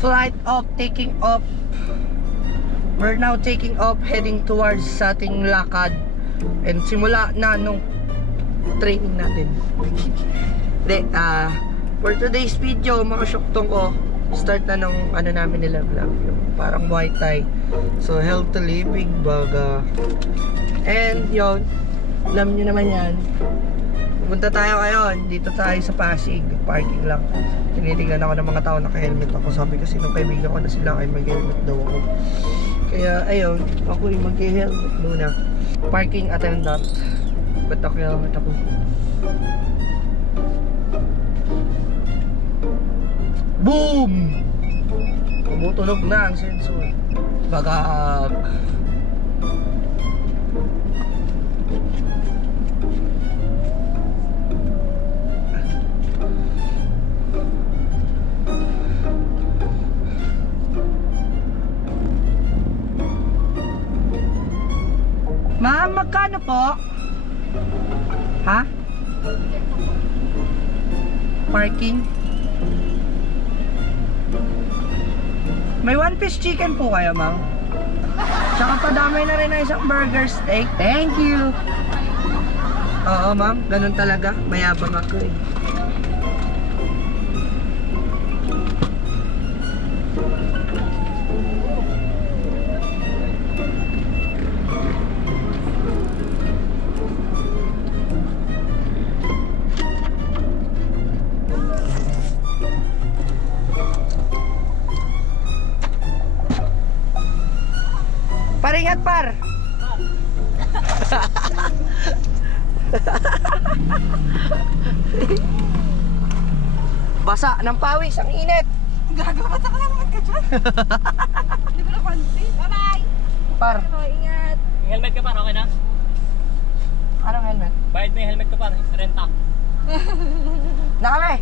flight off, taking off. We're now taking off, heading towards sa ating lakad. And simula na nung training natin. For today's video, mga syoktong ko, start na nung ano namin nila vlog, yung parang Muay Thai. So healthy living baga. And yun, alam nyo naman yan. Punta tayo ngayon, dito tayo sa Pasig, parking lang. Tinitingnan ako ng mga tao, naka-helmet ako. Sabi kasi nung kaibigan ko na sila ay mag-helmet daw ako. Kaya ayun, ako yung mag-helmet muna. Parking attendant. Ba't ako helmet ako? Boom! Tumutunog na ang sensor. Bagag. Ma'am, magkano po? Ha? Parking? May 1-piece chicken po kayo, ma'am? Tsaka padamay na rin na isang burger steak. Thank you! Oo, ma'am. Ganun talaga. Mayabang ako eh. Paringat par. Basa ng pawis, ang init. Gago, bata ka lang ka dyan. Hindi ko napansin. Bye-bye. Par. Ingat. Helmet ka par, okay na? Anong helmet? Bayad mo yung helmet ka par, renta. Na kami.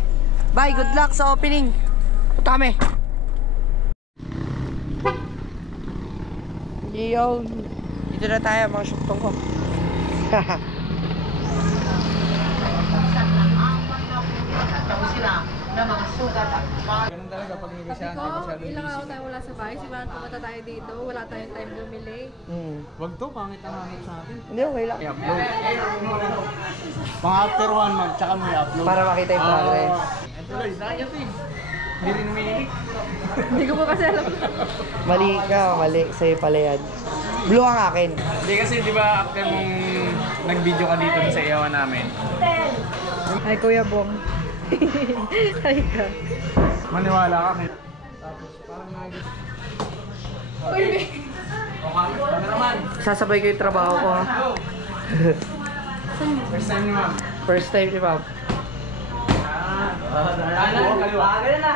Bye, good luck sa opening. Punta kami. Yo, dito na tayo mga syuktong ko. Ganun talaga pag negosyahan Sabi ko, ilang araw tayo wala sa bahay. Simulan pumunta tayo dito. Wala tayong time bumili. Wag to, pangit ang hanap sa atin. Hindi, okay lang. I-upload. Pang after 1 month, tsaka mo i-upload. Para makita yung progress. Ito lang, negative. Hindi rin umiilik. Hindi ko po kasi alam. Mali ka, mali. Sa'yo pala yan. Blue ang akin. Hindi kasi di ba after mong nag-video ka dito sa iyawan namin, Ay, Kuya Bong. Ay ka. maniwala ka. Tapos parang Uy, ano naman? Sasabay ko yung trabaho ko ha. First time ni ma'am. First time ni ma'am. Kaliwa. Ganun na.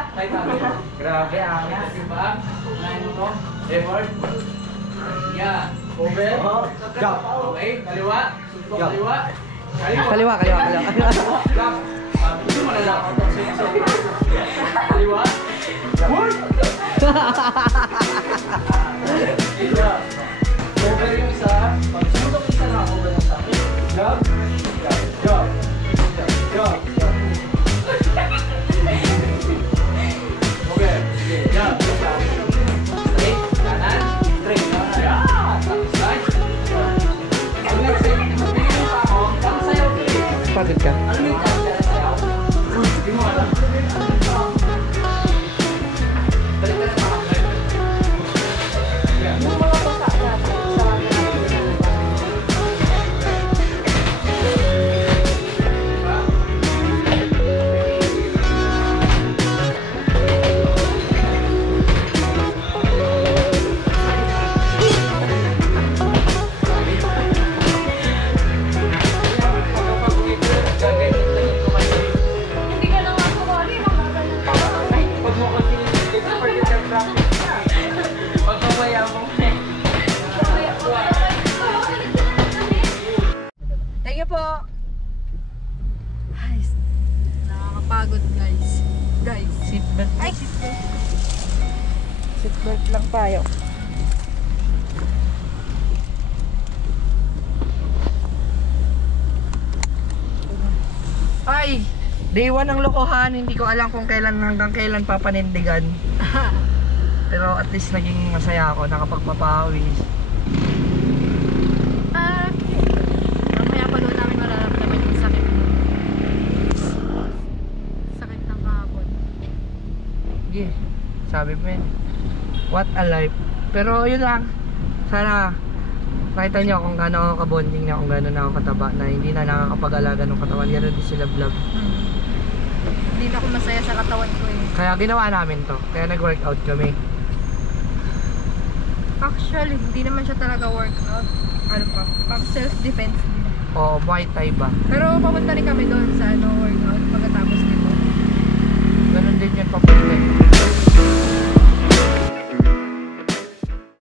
Grabe, amin. Diba? Line mo. Effort. Yeah. Over. Gap. Okay. Kaliwa. Kaliwa. Kaliwa, kaliwa, kaliwa. Gap. Hindi mo nalalakot ang sexo. Kaliwa. Hoy! Over yung isa. Pag sunod isa na, over yung isa. Gap. Gap. Gap. Okay. Sige. Gap. Straight. Kanan. Straight. Yeah. Tapos slide. Ang next time, magpigil pa ako. Kang sayaw ko eh. Pagod ka. Ano yung sayaw? Hindi mo alam. Balik ka na sa akin. Yeah. yung mga bata natin sa Hindi ka lang ako mali. Pag mo kasi forget your practice. Pag mamaya mo. Thank you po. Ay, nakakapagod guys. Seatbelt. Ay, seatbelt. Seatbelt lang tayo. Ay! Day 1 ang lokohan. Hindi ko alam kung kailan hanggang kailan papanindigan. Pero at least naging masaya ako, nakapagpapawis. Mamaya pa doon namin mararamdaman yung sakit mo. Sakit ng kahapon. Yeah, sabi mo yun. What a life. Pero yun lang. Sana nakita nyo kung gaano ako kabonding na, kung gaano na ako kataba na hindi na nakakapag-alaga ng katawan. Ganoon din sila vlog. Hindi na ako masaya sa katawan ko eh. Kaya ginawa namin to. Kaya nag-workout kami. Actually, hindi naman siya talaga workout. Ano pa? Pang self-defense din. O, Muay Thai ba? Pero papunta rin kami doon sa workout pagkatapos nito. Ganun din yan papunta.